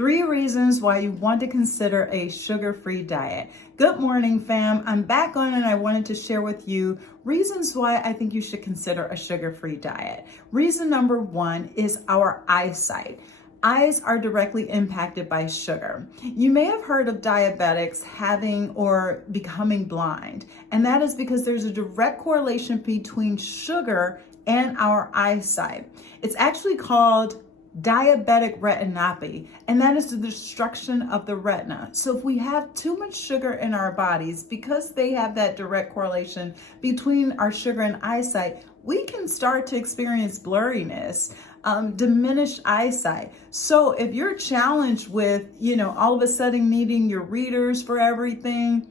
3 reasons why you want to consider a sugar-free diet. Good morning, fam. I'm back on and I wanted to share with you reasons why I think you should consider a sugar-free diet. Reason number 1 is our eyesight. Eyes are directly impacted by sugar. You may have heard of diabetics having or becoming blind, and that is because there's a direct correlation between sugar and our eyesight. It's actually called diabetic retinopathy, and that is the destruction of the retina. So if we have too much sugar in our bodies, because they have that direct correlation between our sugar and eyesight, we can start to experience blurriness, diminished eyesight. So if you're challenged with, all of a sudden needing your readers for everything,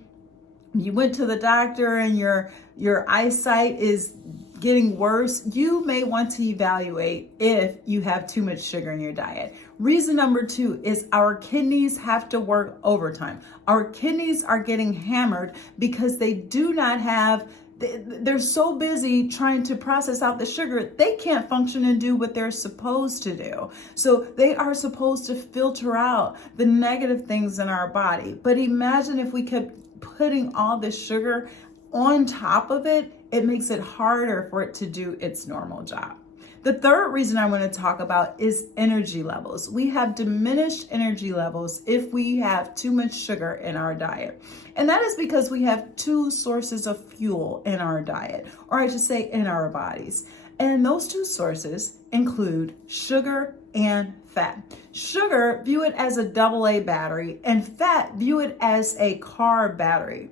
you went to the doctor and your eyesight is getting worse, you may want to evaluate if you have too much sugar in your diet. Reason number 2 is our kidneys have to work overtime. Our kidneys are getting hammered because they do not have, they're so busy trying to process out the sugar, they can't function and do what they're supposed to do. So they are supposed to filter out the negative things in our body. But imagine if we kept putting all this sugar on top of it, it makes it harder for it to do its normal job. The third reason I want to talk about is energy levels. We have diminished energy levels if we have too much sugar in our diet. And that is because we have 2 sources of fuel in our diet, or I should say in our bodies. And those 2 sources include sugar and fat. Sugar, view it as a AA battery, and fat, view it as a carb battery.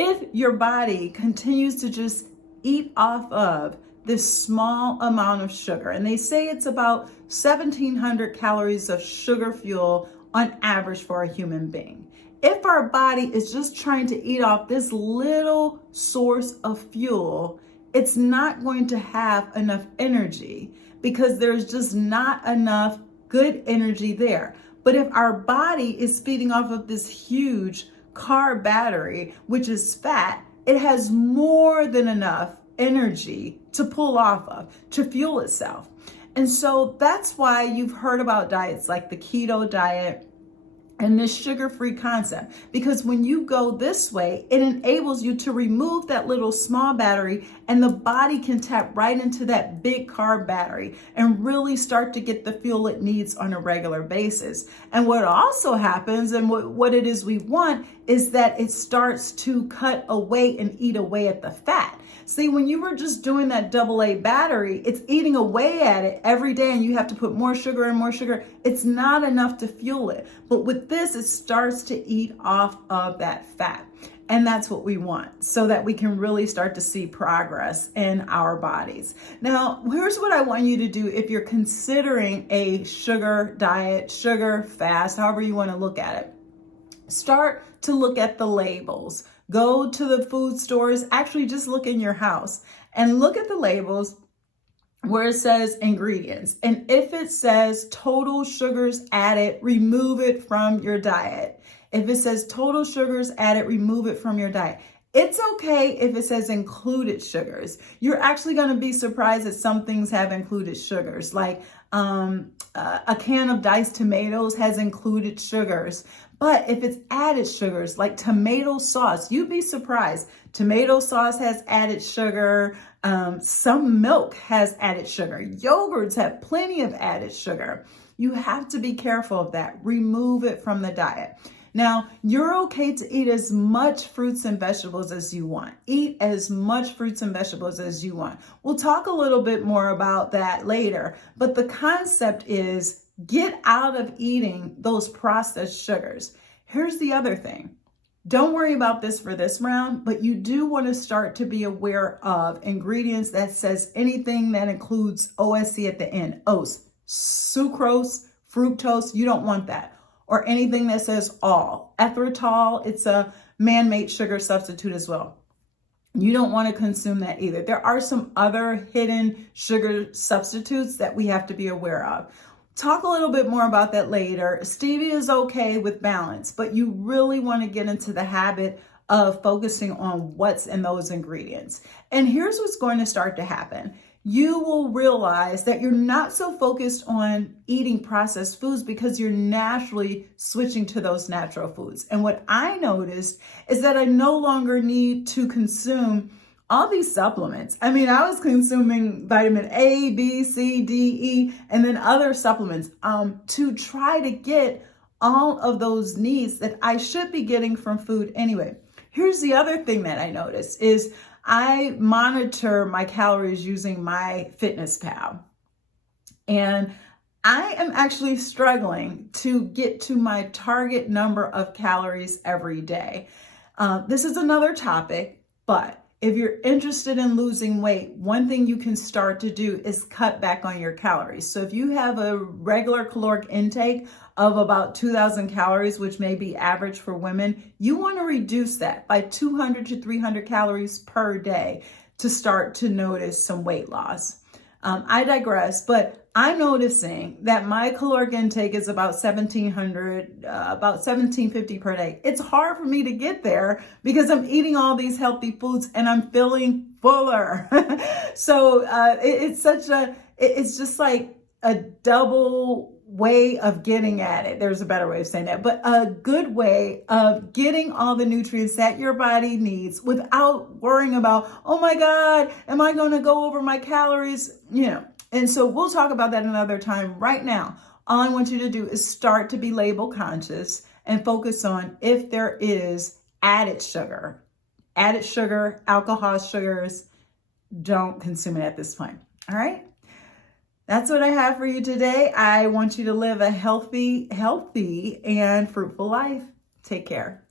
If your body continues to just eat off of this small amount of sugar, and they say it's about 1,700 calories of sugar fuel on average for a human being. If our body is just trying to eat off this little source of fuel, it's not going to have enough energy because there's just not enough good energy there. But if our body is feeding off of this huge carb battery, which is fat, it has more than enough energy to pull off of, to fuel itself. And so that's why you've heard about diets like the keto diet and this sugar-free concept, because when you go this way, it enables you to remove that little small battery and the body can tap right into that big carb battery and really start to get the fuel it needs on a regular basis. And what also happens, and what it is we want, is that it starts to cut away and eat away at the fat. See, when you were just doing that AA battery, it's eating away at it every day and you have to put more sugar and more sugar. It's not enough to fuel it. But with this, it starts to eat off of that fat. And that's what we want, so that we can really start to see progress in our bodies. Now, here's what I want you to do if you're considering a sugar diet, sugar fast, however you want to look at it. Start to look at the labels. Go to the food stores, actually just look in your house and look at the labels where it says ingredients. And if it says total sugars added, remove it from your diet. If it says total sugars added, remove it from your diet. It's okay if it says included sugars. You're actually going to be surprised that some things have included sugars, like a can of diced tomatoes has included sugars. But if it's added sugars, like tomato sauce, you'd be surprised. Tomato sauce has added sugar. Some milk has added sugar. Yogurts have plenty of added sugar. You have to be careful of that. Remove it from the diet. Now, you're okay to eat as much fruits and vegetables as you want. Eat as much fruits and vegetables as you want. We'll talk a little bit more about that later, but the concept is get out of eating those processed sugars. Here's the other thing. Don't worry about this for this round, but you do want to start to be aware of ingredients that says anything that includes OSC at the end. Oats, sucrose, fructose, you don't want that. Or anything that says all. Erythritol, it's a man-made sugar substitute as well. You don't want to consume that either. There are some other hidden sugar substitutes that we have to be aware of. Talk a little bit more about that later. Stevia is okay with balance, but you really want to get into the habit of focusing on what's in those ingredients. And here's what's going to start to happen. you will realize that you're not so focused on eating processed foods because you're naturally switching to those natural foods. And what I noticed is that I no longer need to consume all these supplements. I mean, I was consuming vitamin A, B, C, D, E, and then other supplements to try to get all of those needs that I should be getting from food anyway. Here's the other thing that I noticed is I monitor my calories using MyFitnessPal. And I am actually struggling to get to my target number of calories every day. This is another topic, but if you're interested in losing weight, one thing you can start to do is cut back on your calories. So if you have a regular caloric intake of about 2,000 calories, which may be average for women, you want to reduce that by 200 to 300 calories per day to start to notice some weight loss. I digress, but I'm noticing that my caloric intake is about 1,700, about 1,750 per day. It's hard for me to get there because I'm eating all these healthy foods and I'm feeling fuller. So it's just like a double way of getting at it. There's a better way of saying that, but a good way of getting all the nutrients that your body needs without worrying about, oh my God, am I going to go over my calories? And so we'll talk about that another time. Right now, all I want you to do is start to be label conscious and focus on if there is added sugar, alcohol sugars, don't consume it at this point. All right. That's what I have for you today. I want you to live a healthy and fruitful life. Take care.